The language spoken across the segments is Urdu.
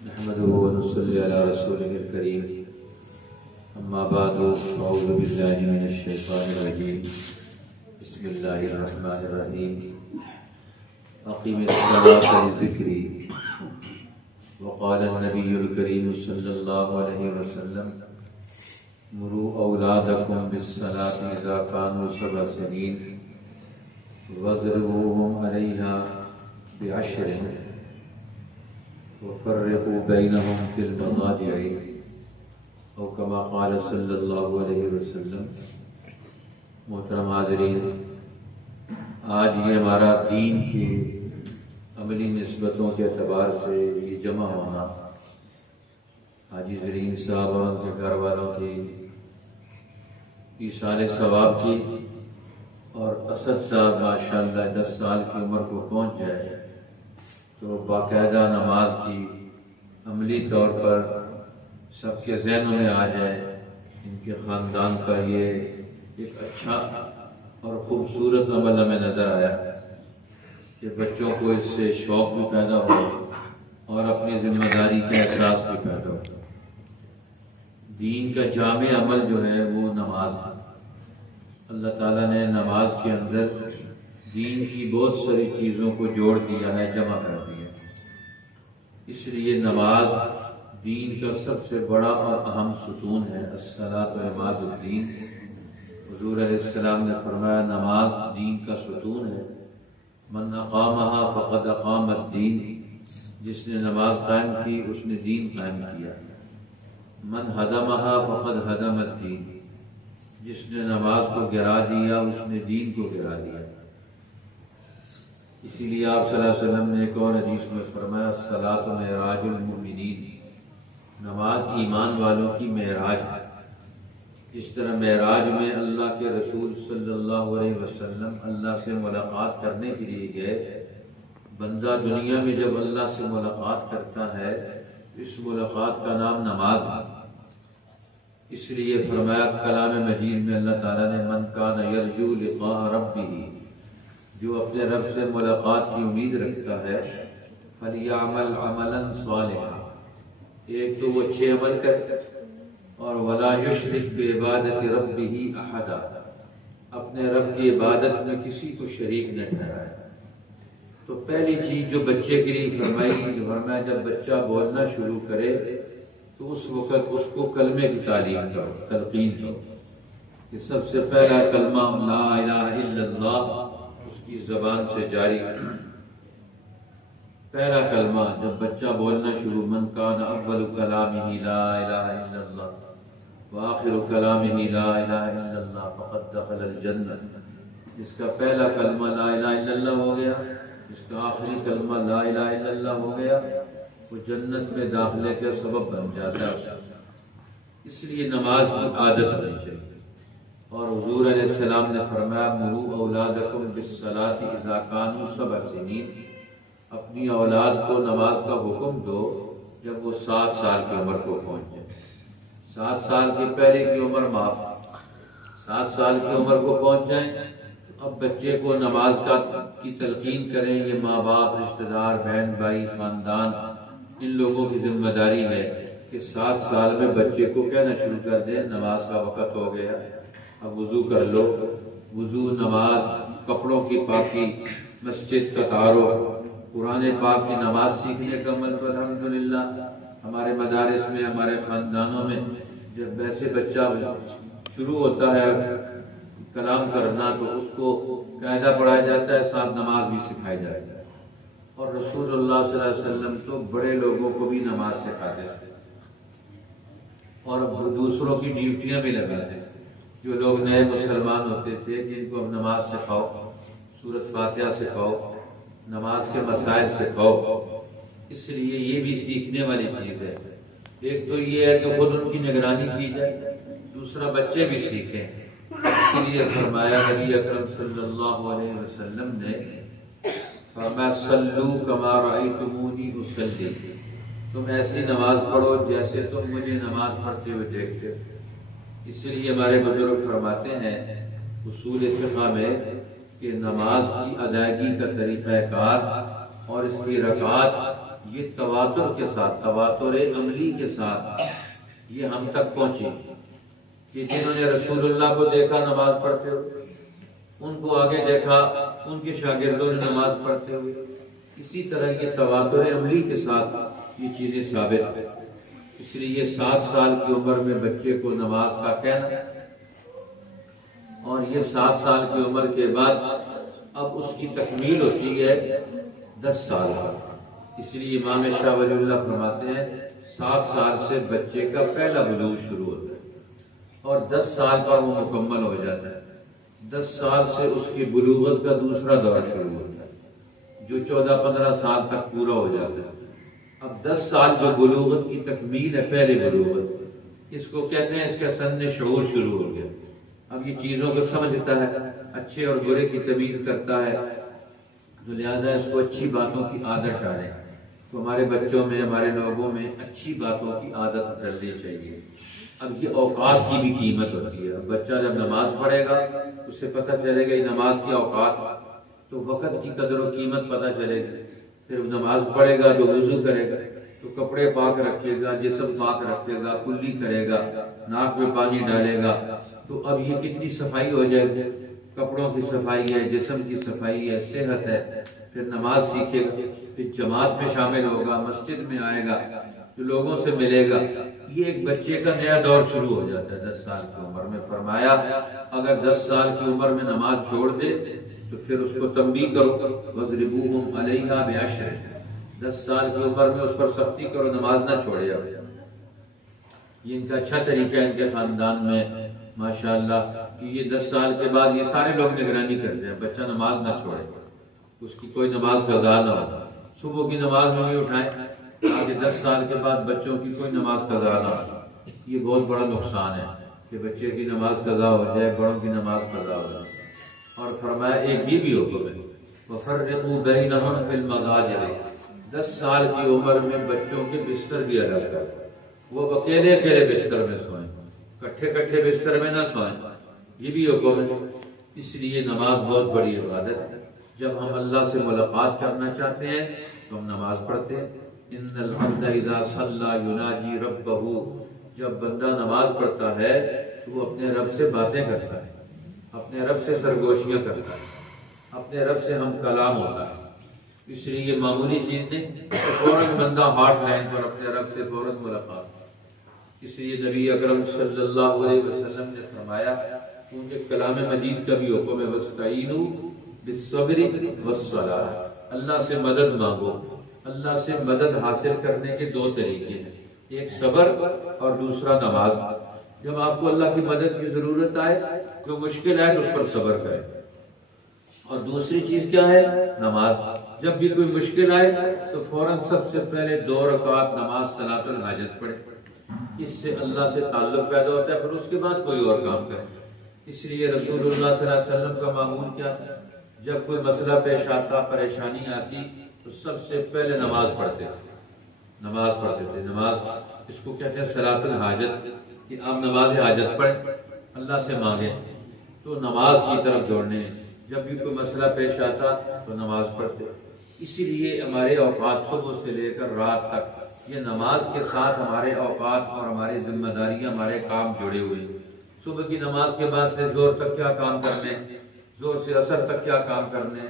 نحمده ونصلي على رسوله الكريم اما بعد اعوذ بالله من الشيطان الرجيم بسم الله الرحمن الرحيم اقم الصلاة لذكري وقال النبي الكريم صلى الله عليه وسلم مروا اولادكم بالصلاة اذا كانوا 7 سنين واضربوهم عليها ب10 وفرقوا بينهم في المضاجع او كما قال صلی اللہ علیہ وسلم۔ محترم حاضرین، آج یہ ہمارا دین کی عملی نسبتوں کے اعتبار سے یہ جمع ہونا حاجی زرین صاحب اور ان کے گھر والوں کی ایصال ثواب کی، اور اسد صاحب ماشاءاللہ 10 سال کی عمر کو پہنچ جائے تو باقاعدہ نماز کی عملی طور پر سب کے ذہنوں میں آ جائے۔ ان کے خاندان کا یہ ایک اچھا اور خوبصورت عمل ہمیں نظر آیا کہ بچوں کو اس سے شوق بھی پیدا ہو اور اپنی ذمہ داری کا احساس بھی پیدا ہو۔ دین کا جامع عمل جو ہے وہ نماز ہے۔ اللہ تعالیٰ نے نماز کے اندر دین کی بہت ساری چیزوں کو جوڑ دیا ہے، جمع کر دیا۔ اس لیے نماز دین کا سب سے بڑا اور اہم ستون ہے۔ الصلاۃ عماد الدین، حضور علیہ السلام نے فرمایا نماز دین کا ستون ہے۔ من اقامها فقد اقام الدین، جس نے نماز قائم کی اس نے دین قائم کیا۔ من ہدمها فقد ہدم الدین، جس نے نماز کو گرا دیا اس نے دین کو گرا دیا۔ اسی لیے آپ صلی اللہ علیہ وسلم نے ایک اور حدیث میں فرمایا الصلاۃ معراج المؤمنین، نماز ایمان والوں کی معراج ہے۔ جس طرح معراج میں اللہ کے رسول صلی اللہ علیہ وسلم اللہ سے ملاقات کرنے کے لیے گئے، بندہ دنیا میں جب اللہ سے ملاقات کرتا ہے اس ملاقات کا نام نماز ہے۔ اس لیے فرمایا کلام مجید میں اللہ تعالیٰ نے من کان یرجو لقاء ربہ، جو اپنے رب سے ملاقات کی امید رکھتا ہے، فلیعمل عملا صالحا، ایک تو وہ اچھے عمل کرے، اور ولا یشرک بعبادت ربہ احدا، اپنے رب کی عبادت میں کسی کو شریک نہ ٹھہرائے۔ تو پہلی چیز جو بچے کے لیے فرمایا جب بچہ بولنا شروع کرے تو اس وقت اس کو کلمے کی تعلیم کرو، تلقین کرو کہ سب سے پہلا کلمہ لا الہ الا اللہ اس کی زبان سے جاری کرنا۔ پہلا کلمہ جب بچہ بولنا شروع، من کان اول کلامہ لا الہ الا اللہ وآخر کلامہ لا الہ الا اللہ فقد دخل الجنہ، اس کا پہلا کلمہ لا الہ الا اللہ ہو گیا، اس کا آخری کلمہ لا الہ الا اللہ ہو گیا، وہ جنت میں داخلے کا سبب بن جاتا ہے۔ اس لیے نماز کی عادت ہونی چاہیے۔ اور حضور علیہ السلام نے فرمایا مروا اولادکم بالصلاۃ اذا کانوا 7 سنین، اپنی اولاد کو نماز کا حکم دو جب وہ 7 سال کی عمر کو پہنچ جائے۔ 7 سال کی پہلے کی عمر معاف، 7 سال کی عمر کو پہنچ جائیں تو اب بچے کو نماز کی تلقین کریں۔ یہ ماں باپ، رشتہ دار، بہن بھائی، خاندان، ان لوگوں کی ذمہ داری ہے کہ 7 سال میں بچے کو کہنا شروع کر دیں نماز کا وقت ہو گیا، اب وضو کر لو۔ وضو، نماز، کپڑوں کی پاکی، مسجد کا تعارف، قرآن پاک کی نماز سیکھنے کا عمل تو الحمدللہ ہمارے مدارس میں، ہمارے خاندانوں میں جب ویسے بچہ شروع ہوتا ہے کلام کرنا تو اس کو قاعدہ پڑھایا جاتا ہے، ساتھ نماز بھی سکھائی جاتی ہے۔ اور رسول اللہ صلی اللہ علیہ وسلم تو بڑے لوگوں کو بھی نماز سکھاتے تھے اور دوسروں کی ڈیوٹیاں بھی لگاتے تھے۔ جو لوگ نئے مسلمان ہوتے تھے جن کو اب نماز سکھاؤ، سورۃ فاتحہ سکھاؤ، نماز کے مسائل سکھاؤ۔ اس لیے یہ بھی سیکھنے والی چیز ہے۔ ایک تو یہ ہے کہ خود ان کی نگرانی کی جائے، دوسرا بچے بھی سیکھیں۔ اسی لیے فرمایا نبی اکرم صلی اللہ علیہ وسلم نے فرمایا صلو کما رأیتمونی اصلی، تم ایسی نماز پڑھو جیسے تم مجھے نماز پڑھتے ہوئے دیکھتے ہو۔ اس لیے ہمارے بزرگ فرماتے ہیں اصول فقہ میں کہ نماز کی ادائیگی کا طریقہ کار اور اس کی رکعات یہ تواتر کے ساتھ، تواتر عملی کے ساتھ یہ ہم تک پہنچی کہ جنہوں نے رسول اللہ کو دیکھا نماز پڑھتے ہوئے، ان کو آگے دیکھا ان کے شاگردوں نے نماز پڑھتے ہوئے، اسی طرح یہ تواتر عملی کے ساتھ یہ چیزیں ثابت ہیں۔ اس لیے 7 سال کی عمر میں بچے کو نماز کا کہنا، اور یہ 7 سال کی عمر کے بعد اب اس کی تکمیل ہوتی ہے 10 سال پر۔ اس لیے امام شاہ ولی اللہ فرماتے ہیں 7 سال سے بچے کا پہلا بلوغ شروع ہوتا ہے اور 10 سال پر وہ مکمل ہو جاتا ہے۔ 10 سال سے اس کی بلوغت کا دوسرا دور شروع ہوتا ہے جو 14-15 سال تک پورا ہو جاتا ہے۔ اب 10 سال جو بلوغت کی تکمیل ہے، پہلے بلوغت، اس کو کہتے ہیں اس کا سن شعور شروع ہو گیا۔ اب یہ چیزوں کو سمجھتا ہے، اچھے اور برے کی تمیز کرتا ہے، تو لہٰذا اس کو اچھی باتوں کی عادت ڈالیں۔ تو ہمارے بچوں میں، ہمارے لوگوں میں اچھی باتوں کی عادت ڈالنی چاہیے۔ اب یہ اوقات کی بھی قیمت ہوتی ہے۔ اب بچہ جب نماز پڑھے گا اس سے پتہ چلے گا یہ نماز کے اوقات، تو وقت کی قدر و قیمت پتہ چلے گی۔ پھر نماز پڑھے گا تو وضو کرے گا، تو کپڑے پاک رکھے گا، جسم پاک رکھے گا، کلی کرے گا، ناک میں پانی ڈالے گا، تو اب یہ کتنی صفائی ہو جائے گی۔ کپڑوں کی صفائی ہے، جسم کی صفائی ہے، صحت ہے۔ پھر نماز سیکھے گا، پھر جماعت میں شامل ہوگا، مسجد میں آئے گا، تو لوگوں سے ملے گا۔ یہ ایک بچے کا نیا دور شروع ہو جاتا ہے 10 سال کی عمر میں۔ فرمایا اگر 10 سال کی عمر میں نماز چھوڑ دے تو پھر اس کو تنبیہ کرو، وَاضْرِبُوهُمْ عَلَيْهَا بِعَشْرٍ، 10 سال کی عمر میں اس پر سختی کرو، نماز نہ چھوڑے جاؤ۔ یہ ان کا اچھا طریقہ ہے ان کے خاندان میں ماشاءاللہ، کہ یہ 10 سال کے بعد یہ سارے لوگ نگرانی کرتے ہیں بچہ نماز نہ چھوڑے، اس کی کوئی نماز قضا نہ ہو، صبح کی نماز میں نہیں اٹھائیں آگے 10 سال کے بعد بچوں کی کوئی نماز قضا نہ ہو۔ یہ بہت بڑا نقصان ہے کہ بچے کی نماز قضا ہو جائے، بڑوں کی نماز قضا ہو جائے۔ اور فرمایا ایک یہ بھی حکم ہے وَفَرِّقُوا بَيْنَهُمْ فِي الْمَضَاجِعِ، 10 سال کی عمر میں بچوں کے بستر بھی الگ کر، وہ اکیلے اکیلے بستر میں سوئیں، کٹھے کٹھے بستر میں نہ سوئیں، یہ بھی حکم ہے۔ اس لیے نماز بہت بڑی عبادت ہے۔ جب ہم اللہ سے ملاقات کرنا چاہتے ہیں تو ہم نماز پڑھتے ہیں۔ ان العبد اذا صلى يناجي ربه، جب بندہ نماز پڑھتا ہے تو وہ اپنے رب سے باتیں کرتا ہے، اپنے رب سے سرگوشیاں کرتا ہے، اپنے رب سے ہم کلام ہوتا ہے۔ اس لیے یہ معمولی چیز نہیں، فوراً بندہ ہارٹ لائن پر اپنے رب سے فوراً ملاقات۔ اس لیے نبی اکرم صلی اللہ علیہ وسلم نے فرمایا، کیونکہ کلام مجید کا بھی حکم ہے وَاسْتَعِینُوا بِالصَّبْرِ وَالصَّلَاةِ، اللہ سے مدد مانگو۔ اللہ سے مدد حاصل کرنے کے 2 طریقے ہیں، ایک صبر اور دوسرا نماز۔ جب آپ کو اللہ کی مدد کی ضرورت آئے، جو مشکل ہے تو اس پر صبر کریں، اور دوسری چیز کیا ہے؟ نماز۔ جب بھی کوئی مشکل آئے تو فوراً سب سے پہلے 2 رکعت نماز صلاۃ الحاجت پڑھے، اس سے اللہ سے تعلق پیدا ہوتا ہے، پھر اس کے بعد کوئی اور کام کرے۔ اس لیے رسول اللہ صلی اللہ علیہ وسلم کا معمول کیا تھا؟ جب کوئی مسئلہ پیش آتا، پریشانی آتی، تو سب سے پہلے نماز پڑھتے تھے، نماز پڑھتے تھے۔ نماز اس کو کہتے ہیں صلاۃ الحاجت، کہ آپ نماز حاجت پڑھیں، اللہ سے مانگیں، تو نماز کی طرف دوڑنے۔ جب بھی کوئی مسئلہ پیش آتا تو نماز پڑھتے۔ اسی لیے ہمارے اوقات صبح سے لے کر رات تک یہ نماز کے ساتھ ہمارے اوقات اور ہماری ذمہ داریاں، ہمارے کام جڑے ہوئے ہیں۔ صبح کی نماز کے بعد سے زور تک کیا کام کرنے، زور سے عصر تک کیا کام کرنے،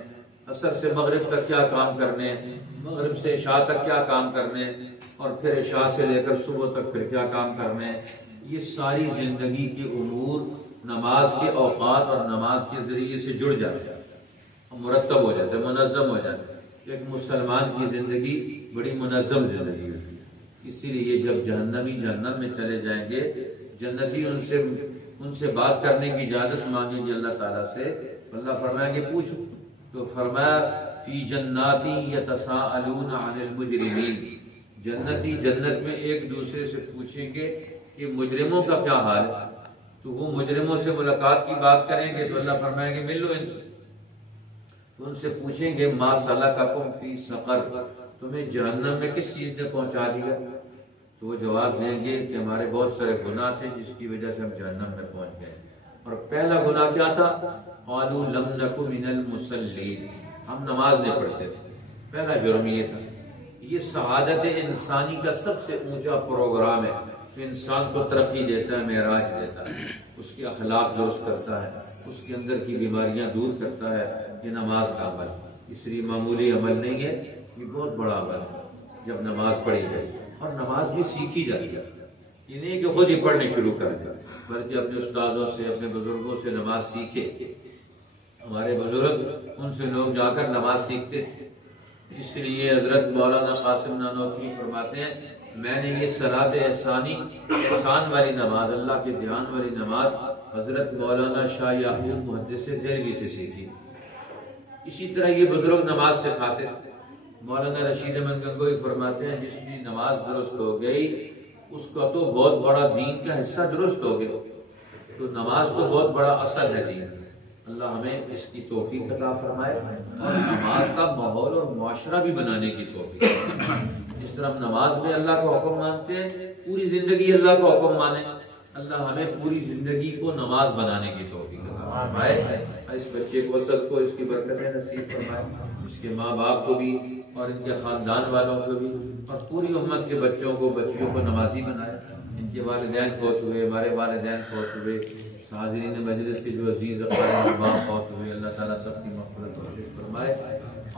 عصر سے مغرب تک کیا کام کرنے، مغرب سے عشاء تک کیا کام کرنے، اور پھر عشاء سے لے کر صبح تک پھر کیا کام کرنے۔ یہ ساری زندگی کے امور نماز کے اوقات اور نماز کے ذریعے سے جڑ جاتے ہیں، مرتب ہو جاتے ہیں، منظم ہو جاتے ہیں۔ ایک مسلمان کی زندگی بڑی منظم زندگی ہوتی ہے۔ اسی لیے جب جہنمی جہنم میں چلے جائیں گے، جنتی ان سے بات کرنے کی اجازت مانگیں گے اللہ تعالیٰ سے، اللہ فرمائیں گے پوچھو، تو فرمایا فی جنات یتساءلون عن المجرمین، جنتی جنت میں ایک دوسرے سے پوچھیں گے کہ مجرموں کا کیا حال ہے، تو وہ مجرموں سے ملاقات کی بات کریں گے تو اللہ فرمائیں گے ملو ان سے، تو ان سے پوچھیں گے ما سلککم فی سقر، تمہیں جہنم میں کس چیز نے پہنچا دیا، تو وہ جواب دیں گے کہ ہمارے بہت سارے گناہ تھے جس کی وجہ سے ہم جہنم میں پہنچ گئے۔ اور پہلا گناہ کیا تھا؟ قالوا لم نک من المصلین، ہم نماز نہیں پڑھتے تھے، پہلا جرم یہ تھا۔ یہ سعادت انسانی کا سب سے اونچا پروگرام ہے، کہ انسان کو ترقی دیتا ہے، معراج دیتا ہے، اس کے اخلاق درست کرتا ہے، اس کے اندر کی بیماریاں دور کرتا ہے۔ یہ نماز کا عمل اس لیے معمولی عمل نہیں ہے، یہ بہت بڑا عمل ہے جب نماز پڑھی جائے، اور نماز بھی سیکھی جاتی ہے، یہ نہیں کہ خود ہی پڑھنی شروع کر دیں، بلکہ اپنے استادوں سے، اپنے بزرگوں سے نماز سیکھے۔ ہمارے بزرگ، ان سے لوگ جا کر نماز سیکھتے تھے، اس لیے حضرت مولانا قاسم نانوتوی فرماتے ہیں میں نے یہ صلاۃ احسان والی نماز، اللہ کے دھیان والی نماز حضرت مولانا شاہ یعقوب محدث دہلوی سے سیکھی۔ اسی طرح یہ بزرگ نماز سکھاتے تھے۔ مولانا رشید احمد گنگوئی فرماتے ہیں جس کی نماز درست ہو گئی اس کا تو بہت بڑا دین کا حصہ درست ہو گیا۔ تو نماز تو بہت بڑا اصل ہے دین۔ اللہ ہمیں اس کی توفیق عطا فرمائے اور نماز کا ماحول اور معاشرہ بھی بنانے کی توفیق۔ جس طرح ہم نماز میں اللہ کا حکم مانتے ہیں، پوری زندگی اللہ کا حکم مانیں۔ اللہ ہمیں پوری زندگی کو نماز بنانے کی توفیق عطا فرمائے۔ اس بچے کو سب کو اس کی برکتیں نصیب فرمائے، اس کے ماں باپ کو بھی اور ان کے خاندان والوں کو بھی، اور پوری امت کے بچوں کو بچیوں کو نمازی بنائے۔ ان کے والدین فوت ہوئے، ہمارے والدین فوت ہوئے، حاضرین مجلس کے جو عزیز اقارب ماں فوت ہوئے، اللہ تعالیٰ سب کی مغفرت کوشش فرمائے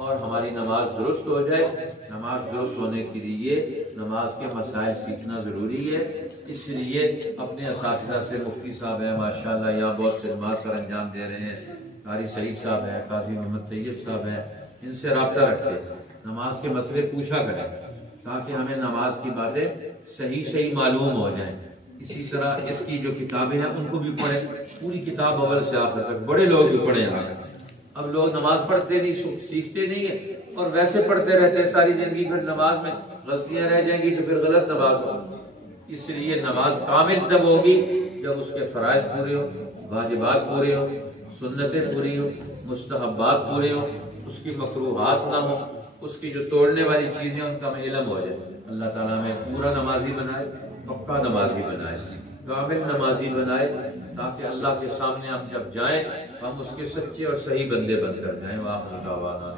اور ہماری نماز درست ہو جائے۔ نماز درست ہونے کے لیے نماز کے مسائل سیکھنا ضروری ہے، اس لیے اپنے اساتذہ سے، مفتی صاحب ہیں ماشاءاللہ یہاں بہت خدمات سر انجام دے رہے ہیں، قاری سعید صاحب ہیں، قاضی محمد طیب صاحب ہیں، ان سے رابطہ رکھے، نماز کے مسئلے پوچھا کریں تاکہ ہمیں نماز کی باتیں صحیح معلوم ہو جائیں۔ اسی طرح اس کی جو کتابیں ہیں ان کو بھی پڑھیں، پوری کتاب اول سے آخر تک، بڑے لوگ بھی پڑھیں یہاں۔ اب لوگ نماز پڑھتے نہیں، سیکھتے نہیں ہیں اور ویسے پڑھتے رہتے ہیں ساری زندگی، پھر نماز میں غلطیاں رہ جائیں گی تو پھر غلط نماز ہوگی۔ اس لیے نماز کامل تب ہوگی جب اس کے فرائض پورے ہوں، واجبات پورے ہوں، سنتیں پوری ہوں، مستحبات پورے ہوں، اس کی مکروہات نہ ہوں، اس کی جو توڑنے والی چیزیں ان کا ہمیں علم ہو جائے۔ اللہ تعالیٰ ہمیں پورا نمازی بنائے، پکا نمازی بنائے، کامل نمازی بنائے، تاکہ اللہ کے سامنے ہم جب جائیں ہم اس کے سچے اور صحیح بندے بن کر جائیں۔ وآخر دعوانا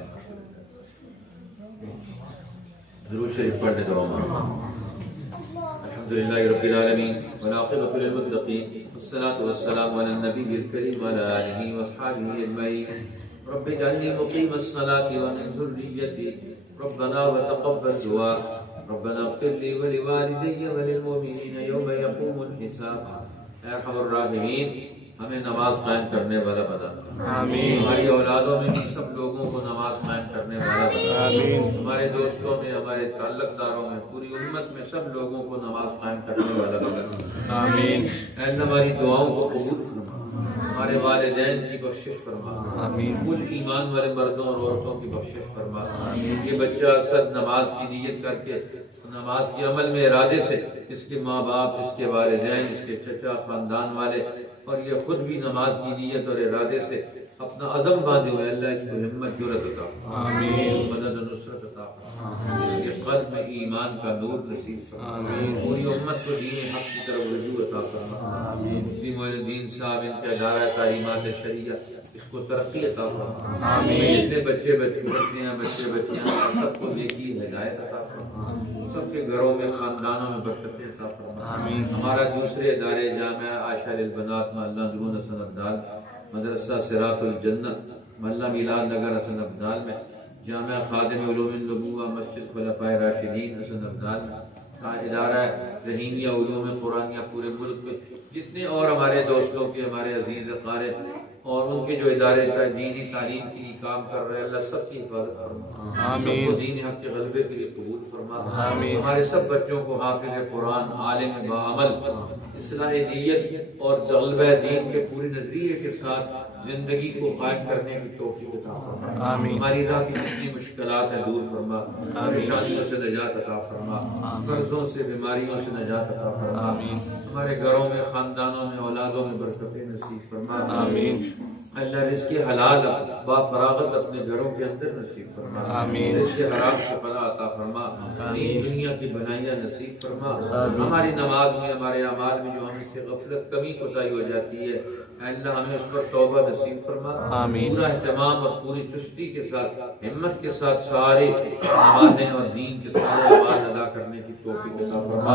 درود شریف پڑھ دعا الحمدللہ رب العالمین والعاقبۃ للمتقین والصلاۃ والسلام علی النبی الکریم وعلی آلہ واصحابہ اجمعین۔ رب اجعلنی مقیم الصلاۃ ومن ذریتی ربنا وتقبل دعاء ربنا اغفر لي ولوالدي وللمؤمنين يوم يقوم الحساب۔ اے ارحم الراحمین ہمیں نماز قائم کرنے والا بنا، آمین۔ ہماری اولادوں میں بھی سب لوگوں کو نماز قائم کرنے والا بنا، آمین۔ ہمارے دوستوں میں، ہمارے تعلق داروں میں، پوری امت میں سب لوگوں کو نماز قائم کرنے والا بنا، آمین۔ اے اللہ ہماری دعاؤں کو قبول فرما، ہمارے والدین کی بخشش فرما، آمین۔ کل ایمان والے مردوں اور عورتوں کی بخشش فرما، آمین۔ یہ بچہ صد نماز کی نیت کر کے نماز کے عمل میں ارادے سے، اس کے ماں باپ، اس کے والدین، اس کے چچا، خاندان والے اور یہ خود بھی نماز کی نیت اور ارادے سے اپنا عزم باندھے ہوئے، اللہ اس کو ہمت جرأت عطا فرما، آمین۔ مدد و نصرت عطا فرما، اس کے قلب میں ایمان کا نور نصیب فرما، آمین۔ پوری امت کو دین حق کی طرف رجوع عطا فرما، آمین۔ مفتی معین الدین صاحب ان کے ادارہ تعلیمات شریعہ اس کو ترقی عطا فرما، آمین۔ جتنے بچے بچیاں سب کو نیکی ہدایت عطا فرما، سب کے گھروں میں، خاندانوں میں برکتیں عطا فرما، آمین۔ ہمارا دوسرے ادارے جامعہ عائشہ للبنات محلہ نورون حسن ابدال، مدرسہ صراط الجنت محلہ میلاد نگر حسن ابدال میں، جامعہ خادم علوم النبوہ مسجد خلفائے راشدین حسن ابدال میں، ادارہ رحیمیہ علوم قرآنیہ پورے ملک میں، جتنے اور ہمارے دوستوں کے، ہمارے عزیز قاری اور ان کے جو ادارے دینی تعلیم کے لیے کام کر رہے ہیں، اللہ سب کی حفاظت فرما، آمین۔ سب کو دین حق کے غلبے کے لیے قبول فرما، آمین۔ ہمارے سب بچوں کو حافظ قرآن، عالم بعمل، اصلاح نیت اور غلبہ دین کے پورے نظریے کے ساتھ زندگی کو قائم کرنے کی توفیق عطا فرما، آمین۔ ہماری راہ کی جتنی مشکلات ہیں دور فرما، پریشانیوں سے نجات عطا فرما، قرضوں سے، بیماریوں سے نجات عطا فرما، آمین۔ ہمارے گھروں میں، خاندانوں میں، اولادوں میں برکتیں نصیب فرما، آمین۔ اللہ رزق حلال با فراغت اپنے گھروں کے اندر نصیب فرما، آمین۔ رزق حرام سے پناہ عطا فرما، دین دنیا کی بھلائیاں نصیب فرما، ہماری نماز میں، ہمارے اعمال میں جو ہم سے غفلت، کمی کوتاہی ہو جاتی ہے، اللہ ہمیں اس پر توبہ نصیب فرما، آمین۔ پورا اہتمام اور پوری چستی کے ساتھ ہمت کے ساتھ سارے نمازیں اور دین کے سارے نماز ادا کرنے کی توفیق عطا فرما۔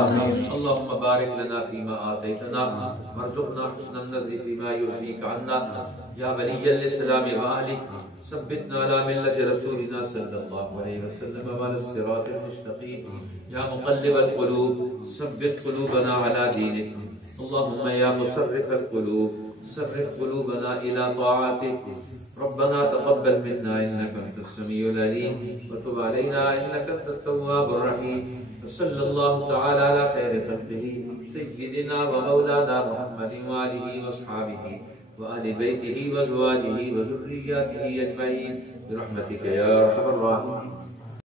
اللہم بارک لنا فیما آتیتنا وارزقنا حسن النظر فیما یرضیک عنا یا ولی الاسلام وآلہ ثبتنا على ملة رسولنا صلی اللہ علیہ وسلم وعلى الصراط المستقیم یا مقلب القلوب ثبت قلوبنا على دینک اللهم یا مصرف القلوب صرف قلوبنا الى طاعتك ربنا تقبل منا انك انت السميع العليم وتب علينا انك انت التواب الرحيم وصلى الله تعالى على خير خلقه سيدنا ومولانا محمد وآله واصحابه وآل بيته وازواجه وذرياته اجمعين برحمتك يا ارحم الراحمين۔